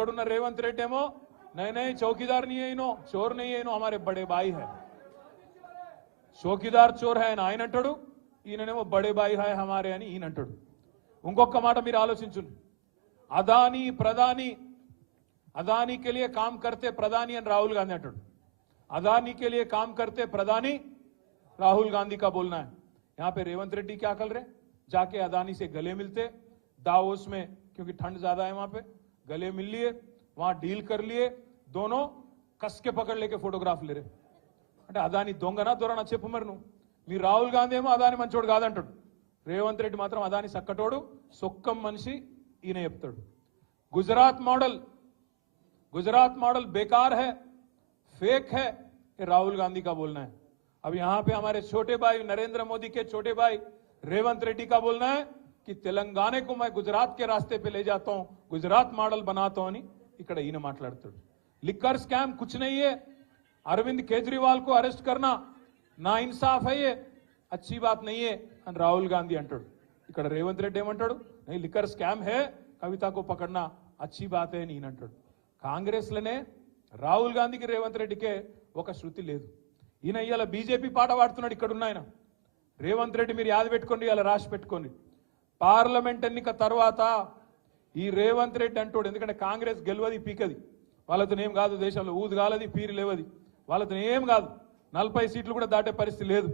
इकड़ुन्न Revanth Reddy ammo नहीं नहीं चौकीदार नहीं है इनो चोर नहीं है इनो हमारे बड़े भाई है चौकीदार चोर है ఆయన అంటాడు ఈయననేమో బడే బాయి है हमारे అని ఈయన అంటాడు ఇంకొక మాట మీరు ఆలోచించండి అదానీ ప్రధాని अदानी के लिए काम करते प्रधानी और राहुल गांधी अंटाడు अदानी के लिए काम करते प्रधानी राहुल गांधी का बोलना है यहां पे रेवंत रेड्डी क्या कर रहे जाके अदानी से गले मिलते दावोस में क्योंकि ठंड ज्यादा है वहां पे गले मिल लिए वहां डील कर लिए दोनों कस के पकड़ लेके फोटोग्राफ ले रहे అంటే అదాని దొంగనా దొరనా చెప్పు మరి నువ్వు మీ రాహుల్ గాంధీ ఏమో అదాని మంచోడు కాదంటాడు రేవంత్ రెడ్డి మాత్రం అదాని సక్కటోడు సొక్కం మనిషి ఈయన చెప్తాడు गुजरात मॉडल बेकार है फेक है ये राहुल गांधी का बोलना है अब यहां पे हमारे छोटे भाई नरेंद्र मोदी के छोटे भाई रेवंत रेड्डी का बोलना है कि तेलंगाना को मैं गुजरात के रास्ते पे ले जाता हूं गुजरात मॉडल बनाता हूं ఇక్కడ ఈయన మాట్లాడుతాడు लिकर स्कैम कुछ नहीं है अरविंद केजरीवाल को अरेस्ट करना ना इंसाफ है ये अच्छी बात नहीं है అని राहुल गांधी अंटाడు ఇక్కడ రేవంత్ రెడ్డి ఏమంటాడు नहीं लिकर स्कैम है कविता को पकड़ना अच्छी बात है ఈయన అంటాడు కాంగ్రెస్ లోనే రాహుల్ గాంధీకి రేవంత్ రెడ్డికే ఒక శృతి లేదు ఈయన ఇయాల బీజేపీ పాట పాడుతున్నాడు ఇక్కడ ఉన్న ఆయన రేవంత్ రెడ్డి మీరు యాద పెట్టుకోండి ఇయాల రాసి పెట్టుకోండి పార్లమెంట్ ఎన్నిక తర్వాత ఈ రేవంత్ రెడ్డి అంటాడు ఎందుకంటే కాంగ్రెస్ గెలవది పీకది వాళ్ళతో ఏం కాదు దేశంలో ఊదు కాలది పీరు లేవది వాళ్ళతో ఏం కాదు 40 సీట్లు కూడా దాటే పరిస్థితి లేదు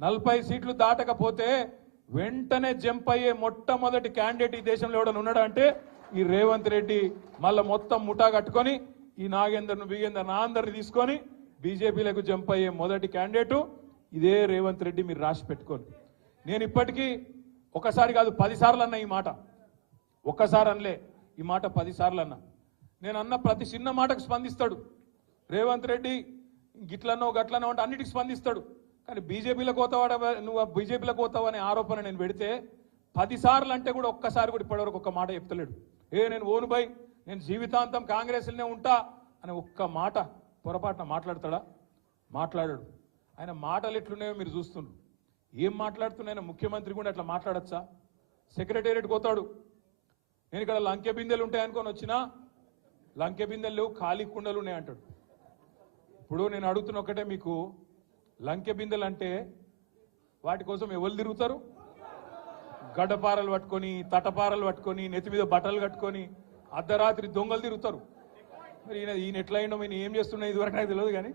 40 సీట్లు దాటకపోతే వెంటనే జంప్ అయ్యే మొట్టమొదటి క్యాండిడేట్ ఈ దేశంలో ఎవడన్నా ఉన్నాడా అంటే ఈ రేవంత్ రెడ్డి మళ్ళా మొత్తం ముఠా కట్టుకొని ఈ నాగేందర్ను బిగేందర్ నా అందరిని తీసుకొని బీజేపీలకు జంప్ అయ్యే మొదటి క్యాండిడేట్ ఇదే రేవంత్ రెడ్డి మీరు రాసి పెట్టుకోండి నేను ఇప్పటికీ ఒకసారి కాదు 10 సార్లు అన్నా ఈ మాట ఒక్కసారి అనలే ఈ మాట 10 సార్లు అన్నా నేను అన్న ప్రతి చిన్న మాటకు స్పందిస్తాడు రేవంత్ రెడ్డి గిట్లనో గట్లనో అంటే అన్నిటికి స్పందిస్తాడు కానీ బీజేపీలకు పోతావాడ నువ్వు బీజేపీలకు పోతావు అనే ఆరోపణ నేను పెడితే 10 సార్లు అంటే కూడా ఒక్కసారి కూడా ఇప్పటివరకు ఒక్క మాట చెప్తలేడు నేను ఓను బై నేను జీవితాంతం కాంగ్రెస్లోనే ఉంటా అని ఒక్క మాట పొరపాటున మాట్లాడతాడా మాట్లాడాడు ఆయన మాటలు ఎట్లున్నాయో మీరు చూస్తున్నారు ఏం మాట్లాడుతున్నాయో ముఖ్యమంత్రి కూడా అట్లా మాట్లాడచ్చా సెక్రటేరియట్ పోతాడు నేను ఇక్కడ లంకె బిందెలు ఉంటాయనుకొని వచ్చినా లంకె బిందెలు లేవు ఖాళీ కుండలు ఉన్నాయి అంటాడు ఇప్పుడు నేను అడుగుతున్న ఒకటే మీకు లంకె బిందెలు అంటే వాటి కోసం ఎవరు తిరుగుతారు గడ్డపారలు పట్టుకొని తటపారలు పట్టుకొని నెత్తి మీద బట్టలు కట్టుకొని అర్ధరాత్రి దొంగలు తిరుగుతారు మరి ఈయన ఎట్లా అయినా ఈయన ఏం చేస్తున్నా ఇదివరకు నాకు తెలియదు కానీ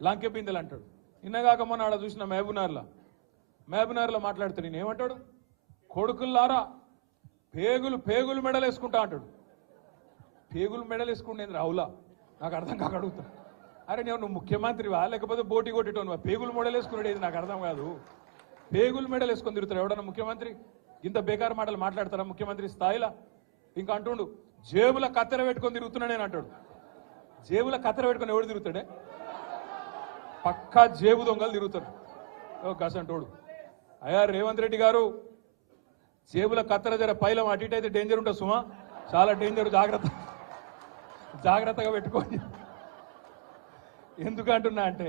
లంకె బిందెలు అంటాడు నిన్నగాక మొన్న ఆడ చూసిన మహబూబ్నగర్లో మాట్లాడుతాడు ఈయన ఏమంటాడు కొడుకుల్లారా పేగులు మెడలు వేసుకుంటా అంటాడు పేగులు మెడలు వేసుకుంటే రావులా నాకు అర్థం కాక అడుగుతా అరే నువ్వు ముఖ్యమంత్రివా లేకపోతే బోటి కొట్టేటోనువా పేగులు మెడలు వేసుకున్నాడు ఇది నాకు అర్థం కాదు పేగులు మెడలు వేసుకొని తిరుగుతారు ఎవడన్నా ముఖ్యమంత్రి ఇంత బేకారు మాటలు మాట్లాడతారా ముఖ్యమంత్రి స్థాయిలో ఇంకా అంటుండు జేబుల కత్తెర పెట్టుకొని తిరుగుతున్నా నేను అంటాడు జేబుల కత్తెర పెట్టుకొని ఎవడు తిరుగుతాడే పక్కా జేబు దొంగలు తిరుగుతారు గసంటోడు అయ్యా రేవంత్ రెడ్డి గారు జేబుల కత్తెర జర పైలం అటు ఇటు అయితే డేంజర్ ఉంటుంది సుమా చాలా డేంజర్ జాగ్రత్తగా పెట్టుకోండి ఎందుకంటున్నా అంటే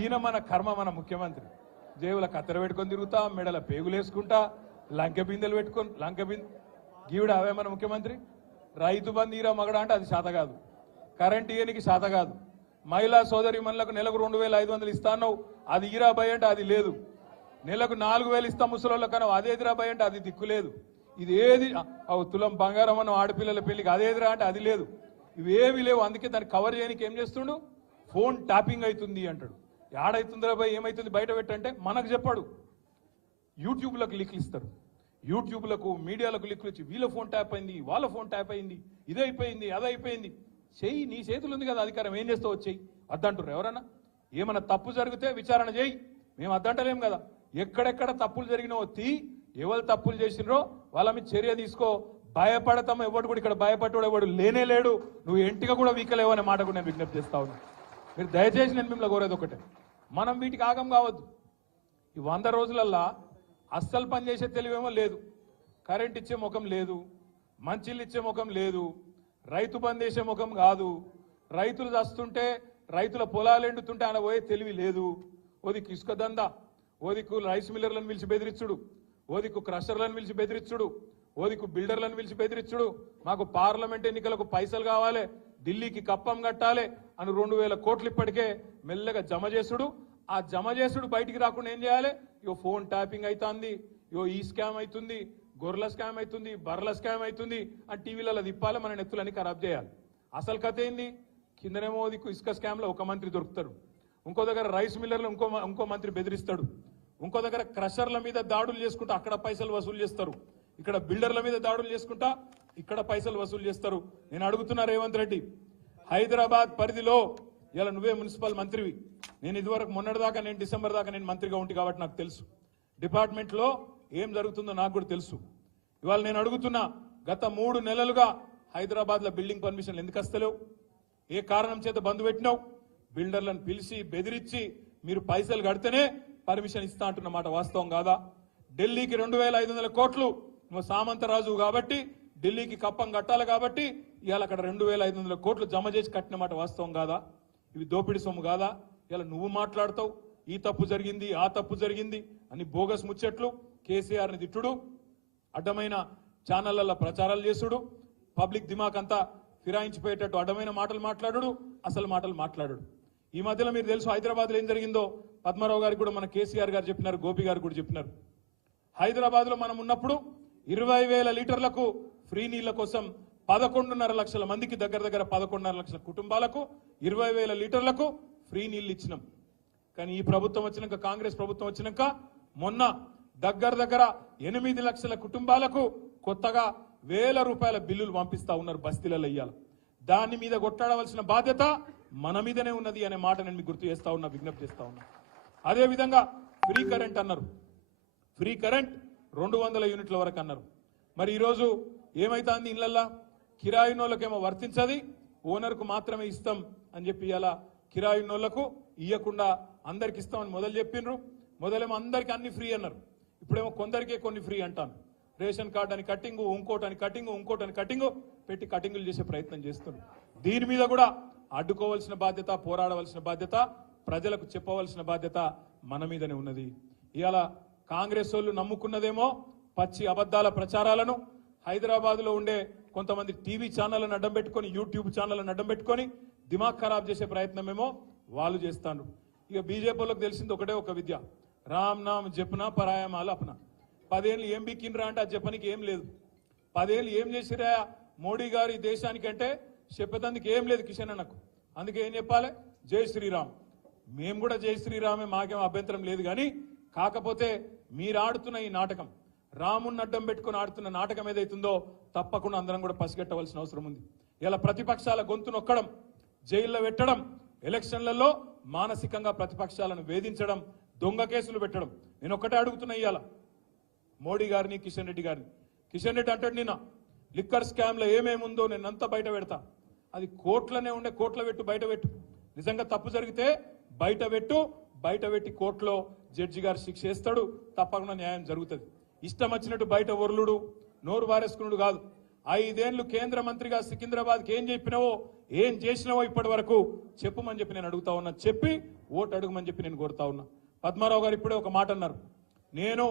ఈయన మన కర్మ మన ముఖ్యమంత్రి జేబుల కత్తెర పెట్టుకొని తిరుగుతా మెడల పేగులు వేసుకుంటా లంకె బిందెలు పెట్టుకొని గీవిడ అవే మన ముఖ్యమంత్రి రైతు బంధు ఈరా మగడ అంటే అది శాత కాదు కరెంట్ ఇయనికి శాత కాదు మహిళా సోదరి మనులకు నెలకు 2500 ఇస్తాను అది ఈరా భయ అంటే అది లేదు నెలకు 4000 ఇస్తాం ముసలోళ్ళ కన్నా అదేదిరా భయ అంటే అది దిక్కులేదు ఇది ఏది తులం బంగారం అన్న ఆడపిల్లల పెళ్లికి అదేదిరా అంటే అది లేదు ఇవేవి లేవు అందుకే దాన్ని కవర్ చేయడానికి ఏం చేస్తుండు ఫోన్ ట్యాపింగ్ అవుతుంది అంటాడు ఏడైతుందిరా భయ ఏమైతుంది బయట పెట్టంటే మనకు చెప్పాడు యూట్యూబ్లకు లింకులు ఇస్తారు యూట్యూబ్లకు మీడియాలకు లింకులు ఇచ్చి వీళ్ళ ఫోన్ ట్యాప్ అయింది వాళ్ళ ఫోన్ ట్యాప్ అయింది ఇదైపోయింది అదైపోయింది చెయ్యి నీ చేతులు ఉంది కదా అధికారం ఏం చేస్తావు వచ్చేయి అద్దంటారు ఎవరన్నా ఏమన్నా తప్పు జరిగితే విచారణ చేయి మేము అద్దంటలేం కదా ఎక్కడెక్కడ తప్పులు జరిగినో ఎవరు తప్పులు చేసినరో వాళ్ళ మీద చర్య తీసుకో భయపడతాం ఎవడు కూడా ఇక్కడ భయపడ్డాడు ఎవడు లేనే లేడు నువ్వు ఎంటిగా కూడా వీకలేవు అనే మాట కూడా నేను విజ్ఞప్తి చేస్తా ఉన్నా మీరు దయచేసి నేను మిమ్మల్ని కోరేది ఒకటే మనం వీటికి ఆగం కావద్దు ఈ 100 రోజులల్లా అస్సలు పనిచేసే తెలివేమో లేదు కరెంట్ ఇచ్చే ముఖం లేదు మంచిళ్ళు ఇచ్చే ముఖం లేదు రైతు బంద్ చేసే ముఖం కాదు రైతులు చస్తుంటే రైతుల పొలాలు ఎండుతుంటే ఆయన పోయే తెలివి లేదు ఓదికు ఇసుక దందా ఓదికు రైస్ మిల్లర్లను పిలిచి బెదిరించుడు ఓదికు క్రషర్లను పిలిచి బెదిరించుడు ఓదికు బిల్డర్లను పిలిచి బెదిరించుడు, మాకు పార్లమెంట్ ఎన్నికలకు పైసలు కావాలి, ఢిల్లీకి కప్పం కట్టాలి అని 2000 కోట్లు ఇప్పటికే మెల్లగా జమ చేసుడు. ఆ జమ చేసుడు బయటికి రాకుండా ఏం చేయాలి? ఇగో ఫోన్ ట్యాపింగ్ అవుతుంది, ఇగో ఈ స్కామ్ అవుతుంది, గొర్రెల స్కామ్ అవుతుంది, బర్రెల స్కామ్ అవుతుంది అని టీవీలలో తిప్పాలి, మన నెత్తులని ఖరాబ్ చేయాలి. అసలు కథ ఏంది? కిందనేమో ఇసుక స్కామ్ లో ఒక మంత్రి దొరుకుతాడు, ఇంకో దగ్గర రైస్ మిల్లర్లు ఇంకో మంత్రి బెదిరిస్తాడు, ఇంకో దగ్గర క్రషర్ల మీద దాడులు చేసుకుంటా అక్కడ పైసలు వసూలు చేస్తారు, ఇక్కడ బిల్డర్ల మీద దాడులు చేసుకుంటా ఇక్కడ పైసలు వసూలు చేస్తారు. నేను అడుగుతున్నా రేవంత్ రెడ్డి, హైదరాబాద్ పరిధిలో ఇలా నువ్వే మున్సిపల్ మంత్రివి, నేను ఇదివరకు మొన్నటిదాకా నేను డిసెంబర్ దాకా నేను మంత్రిగా ఉంటి కాబట్టి నాకు తెలుసు డిపార్ట్మెంట్ లో ఏం జరుగుతుందో నాకు కూడా తెలుసు. ఇవాళ నేను అడుగుతున్నా, గత 3 నెలలుగా హైదరాబాద్ లో బిల్డింగ్ పర్మిషన్లు ఎందుకు వస్తలేవు? ఏ కారణం చేత బంద్ పెట్టినావు? బిల్డర్లను పిలిచి బెదిరించి మీరు పైసలు కడితేనే పర్మిషన్ ఇస్తా అంటున్న మాట వాస్తవం కాదా? ఢిల్లీకి 2500 కోట్లు నువ్వు సామంతరాజు కాబట్టి ఢిల్లీకి కప్పం కట్టాలి కాబట్టి ఇవాళ అక్కడ 2500 కోట్లు జమ చేసి కట్టిన మాట వాస్తవం కాదా? ఇవి దోపిడి సొమ్ము కాదా? ఇలా నువ్వు మాట్లాడతావు ఈ తప్పు జరిగింది ఆ తప్పు జరిగింది అని బోగస్ ముచ్చట్లు, కేసీఆర్ని తిట్టుడు, అడ్డమైన ఛానళ్లలో ప్రచారాలు చేసుడు, పబ్లిక్ దిమాక్ అంతా ఫిరాయించిపోయేటట్టు అడ్డమైన మాటలు మాట్లాడు, అసలు మాటలు మాట్లాడు. ఈ మధ్యలో మీరు తెలుసు హైదరాబాద్లో ఏం జరిగిందో పద్మారావు గారికి కూడా మన కేసీఆర్ గారు చెప్పినారు, గోపి గారు కూడా చెప్పినారు. హైదరాబాద్లో మనం ఉన్నప్పుడు 20,000 లీటర్లకు ఫ్రీ నీళ్ల కోసం 11.5 లక్షల మందికి దగ్గర 11.5 లక్షల కుటుంబాలకు 20,000 లీటర్లకు ఫ్రీ నీళ్లు ఇచ్చినాం. కానీ ఈ ప్రభుత్వం వచ్చినాక, కాంగ్రెస్ ప్రభుత్వం వచ్చినాక మొన్న దగ్గర 8 లక్షల కుటుంబాలకు కొత్తగా 1000 రూపాయల బిల్లులు పంపిస్తా ఉన్నారు బస్తీలలో. ఇయ్యాలి దాని మీద కొట్లాడవలసిన బాధ్యత మన మీదనే ఉన్నది అనే మాట నేను మీకు గుర్తు చేస్తా ఉన్నా, విజ్ఞప్తి చేస్తా ఉన్నా. అదేవిధంగా ఫ్రీ కరెంట్ అన్నారు, ఫ్రీ కరెంట్ 200 యూనిట్ల వరకు అన్నారు. మరి ఈరోజు ఏమైతుంది? ఇళ్లల్లా కిరాయినోళ్ళకేమో వర్తించది, ఓనర్కు మాత్రమే ఇస్తాం అని చెప్పి ఇలా కిరాయినోళ్లకు ఇయ్యకుండా అందరికి ఇస్తామని మొదలు చెప్పిండ్రు. మొదలేమో అందరికి అన్ని ఫ్రీ అన్నారు, ఇప్పుడేమో కొందరికే కొన్ని ఫ్రీ అంటాను. రేషన్ కార్డు అని కట్టింగు, ఇంకోటని కట్టింగు, ఇంకోటని కట్టింగు పెట్టి కటింగులు చేసే ప్రయత్నం చేస్తున్నారు. దీని మీద కూడా అడ్డుకోవాల్సిన బాధ్యత, పోరాడవలసిన బాధ్యత, ప్రజలకు చెప్పవలసిన బాధ్యత మన మీదనే ఉన్నది. ఇవాళ కాంగ్రెస్ వాళ్ళు నమ్ముకున్నదేమో పచ్చి అబద్ధాల ప్రచారాలను, హైదరాబాద్ లో ఉండే కొంతమంది టీవీ ఛానళ్లను అడ్డం పెట్టుకొని, యూట్యూబ్ ఛానళ్లను అడ్డం పెట్టుకొని దిమాగ్ ఖరాబ్ చేసే ప్రయత్నమేమో వాళ్ళు చేస్తాను. ఇక బీజేపీలకు తెలిసింది ఒకటే ఒక విద్య, రామ్ నామ్ జపనా పరాయమాల అపనా. 10 ఏళ్ళు ఏం బిక్కినరా అంటే అది చెప్పనికి ఏం లేదు. 10 ఏళ్ళు ఏం చేసిరా మోడీ గారు ఈ దేశానికంటే చెప్పేందుకు ఏం లేదు కిషన్ అన్నకు. అందుకే ఏం చెప్పాలి? జై శ్రీరామ్. మేము కూడా జై శ్రీరామే, మాకేం అభ్యంతరం లేదు. కానీ కాకపోతే మీరు ఆడుతున్న ఈ నాటకం, రాముణ్ణి అడ్డం పెట్టుకుని ఆడుతున్న నాటకం ఏదైతుందో తప్పకుండా అందరం కూడా పసిగట్టవలసిన అవసరం ఉంది. ఇలా ప్రతిపక్షాల గొంతు నొక్కడం, జైల్లో పెట్టడం, ఎలక్షన్లలో మానసికంగా ప్రతిపక్షాలను వేధించడం, దొంగ కేసులు పెట్టడం. నేను ఒక్కటే అడుగుతున్నా ఇవాళ మోడీ గారిని, కిషన్ రెడ్డి గారిని. కిషన్ రెడ్డి అంటాడు నిన్న లిక్కర్ స్కామ్ లో ఏమేముందో నేనంతా బయట పెడతా. అది కోర్టులోనే ఉండే, కోర్టులో పెట్టు, బయట పెట్టు. నిజంగా తప్పు జరిగితే బయట పెట్టు, బయట పెట్టి కోర్టులో జడ్జి గారు శిక్ష వేస్తాడు, తప్పకుండా న్యాయం జరుగుతుంది. ఇష్టం వచ్చినట్టు బయట ఒర్లుడు, నోరు వారేసుకున్నాడు కాదు. 5 ఏళ్లు కేంద్ర మంత్రిగా సికింద్రాబాద్కి ఏం చెప్పినావో, ఏం చేసినావో ఇప్పటి వరకు చెప్పమని చెప్పి నేను అడుగుతా ఉన్నా, చెప్పి ఓటు అడుగుమని చెప్పి నేను కోరుతా ఉన్నా. పద్మారావు గారు ఇప్పుడే ఒక మాట అన్నారు, నేను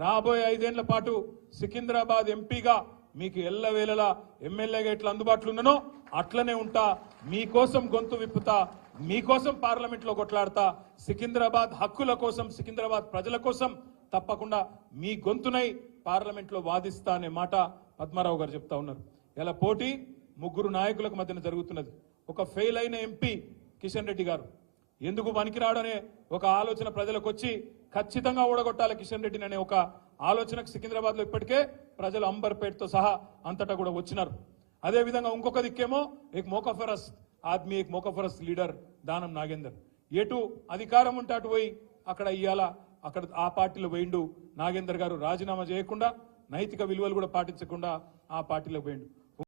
రాబోయే 5 ఏళ్ల పాటు సికింద్రాబాద్ ఎంపీగా మీకు ఎల్లవేళలా ఎమ్మెల్యేగా ఎట్లా అందుబాటులో ఉన్నానో అట్లనే ఉంటా, మీకోసం గొంతు విప్పుతా, మీకోసం పార్లమెంట్ లో కొట్లాడతా, సికింద్రాబాద్ హక్కుల కోసం, సికింద్రాబాద్ ప్రజల కోసం తప్పకుండా మీ గొంతునై పార్లమెంట్ లో వాదిస్తా అనే మాట పద్మారావు గారు చెప్తా ఉన్నారు. ఇలా పోటీ 3 నాయకులకు మధ్యన జరుగుతున్నది. ఒక ఫెయిల్ అయిన ఎంపీ కిషన్ రెడ్డి గారు ఎందుకు పనికిరాడనే ఒక ఆలోచన ప్రజలకు వచ్చి ఖచ్చితంగా ఓడగొట్టాలి కిషన్ రెడ్డిని అనే ఒక ఆలోచనకు సికింద్రాబాద్ లో ఇప్పటికే ప్రజలు అంబర్పేటతో సహా అంతటా కూడా వచ్చినారు. అదే విధంగా ఇంకొక దిక్కేమో ఏక్ మోకాఫరస్ ఆద్మీ, ఏక్ మోకాఫరస్ లీడర్ దానం నాగేందర్. ఎటు అధికారం ఉంటే అటు పోయి అక్కడ ఇయ్యాల, అక్కడ ఆ పార్టీలో పోయిండు నాగేందర్ గారు. రాజీనామా చేయకుండా, నైతిక విలువలు కూడా పాటించకుండా ఆ పార్టీలో పోయిండు.